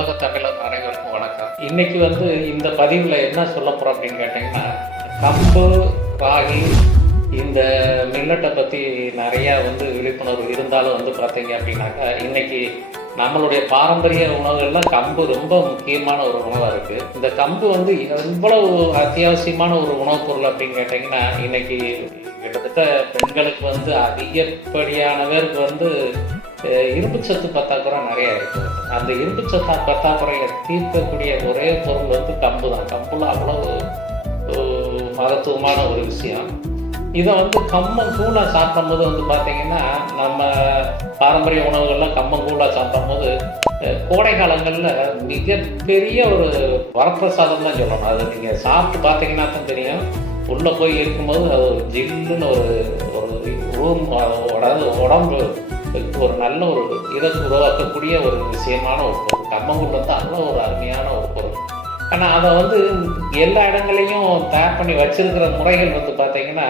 உலக தமிழர் அனைவருக்கும் வணக்கம். இன்னைக்கு இந்த பதிவில் என்ன சொல்ல போகிறோம் அப்படின்னு கேட்டிங்கன்னா, கம்பு, ராகி இந்த மில்லட்டை பற்றி நிறையா விழிப்புணர்வு இருந்தாலும் பார்த்தீங்க அப்படின்னாக்கா, இன்னைக்கு நம்மளுடைய பாரம்பரிய உணவுகளில் கம்பு ரொம்ப முக்கியமான ஒரு உணவாக இருக்குது. இந்த கம்பு எவ்வளவு அத்தியாவசியமான ஒரு உணவுப் பொருள் அப்படின்னு கேட்டிங்கன்னா, இன்னைக்கு கிட்டத்தட்ட பெண்களுக்கு அதிகப்படியான பேருக்கு இரும்பு சத்து பற்றாக்குறை நிறையா இருக்குது. அந்த இரும்பு சத்து பற்றாக்குறையை தீர்க்கக்கூடிய ஒரே பொருள் கம்பு தான். கம்புல அவ்வளவு மகத்துவமான ஒரு விஷயம். இதை கம்மங்கூழாக சாப்பிடும்போது பார்த்தீங்கன்னா, நம்ம பாரம்பரிய உணவுகள்லாம் கம்மங்கூழாக சாப்பிடும்போது கோடை காலங்களில் மிகப்பெரிய ஒரு வரப்பிரசாதம் தான் சொல்லணும். அது நீங்கள் சாப்பிட்டு பார்த்தீங்கன்னா தான் தெரியும். உள்ளே போய் இருக்கும்போது அது ஒரு ஜில்லுன்னு ஒரு ரூம், அதாவது உடம்பு ஒரு நல்ல ஒரு இதை உருவாக்கக்கூடிய ஒரு விஷயமான ஒரு பொருள். கம்மங்கூழ் அவ்வளோ ஒரு அருமையான ஒரு பொருள். ஆனால் அதை எல்லா இடங்களையும் தயார் பண்ணி வச்சிருக்கிற முறைகள் பார்த்தீங்கன்னா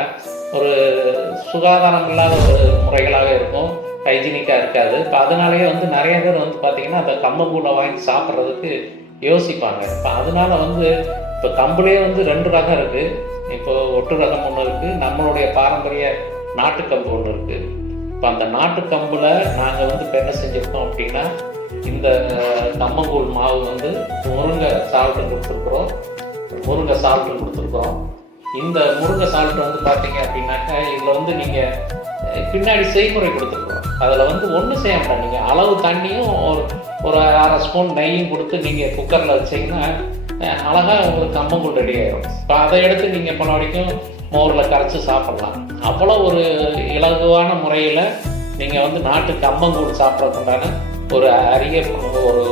ஒரு சுகாதாரம் இல்லாத ஒரு முறைகளாக இருக்கும், ஹைஜீனிக்காக இருக்காது. இப்போ அதனாலேயே நிறைய பேர் பார்த்தீங்கன்னா அந்த கம்மங்கூழை வாங்கி சாப்பிட்றதுக்கு யோசிப்பாங்க. இப்போ அதனால இப்போ கம்புலேயே 2 ரகம் இருக்குது. இப்போ ஒட்டு ரகம் ஒன்று இருக்குது, நம்மளுடைய பாரம்பரிய நாட்டுக்கம்பு ஒன்று இருக்குது. இப்போ அந்த நாட்டுக்கம்பில் நாங்கள் இப்போ என்ன செஞ்சுருக்கோம் அப்படின்னா, இந்த கம்மங்கூழ் மாவு முருங்கை சால்ட்டு கொடுத்துருக்குறோம். இந்த முருங்கை சால்ட்டு பார்த்தீங்க அப்படின்னாக்கா, இதில் நீங்கள் பின்னாடி செய்முறை கொடுத்துருக்குறோம். அதில் ஒன்றும் செய்ய மாட்டோம். நீங்கள் அளவு தண்ணியும் ஒரு அரை ஸ்பூன் நெய்யும் கொடுத்து நீங்கள் குக்கரில் வச்சிங்கன்னா அழகாக உங்களுக்கு கம்மங்கூழ் ரெடி ஆகிடும். இப்போ அதை எடுத்து நீங்கள் பண்ண வரைக்கும் மோரில் கரைச்சி சாப்பிட்லாம். அவ்வளோ ஒரு இலகுவான முறையில் நீங்கள் நாட்டு கம்மங்கூழ் சாப்பிட்றதுக்குண்டான ஒரு அரிய ஒரு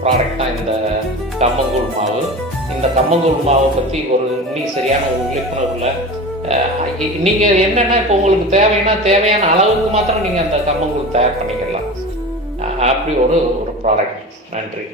ப்ராடக்ட் தான் இந்த கம்மங்கூழ் மாவு. இந்த கம்மங்கூழ் மாவை பற்றி இன்னும் சரியான ஒரு விழிப்புணர்வில் நீங்கள் என்னென்னா, இப்போ உங்களுக்கு தேவையான அளவுக்கு மாத்திரம் நீங்கள் அந்த கம்மங்கூழ் தயார் பண்ணிக்கலாம். அப்படி ஒரு ப்ராடக்ட். நன்றி.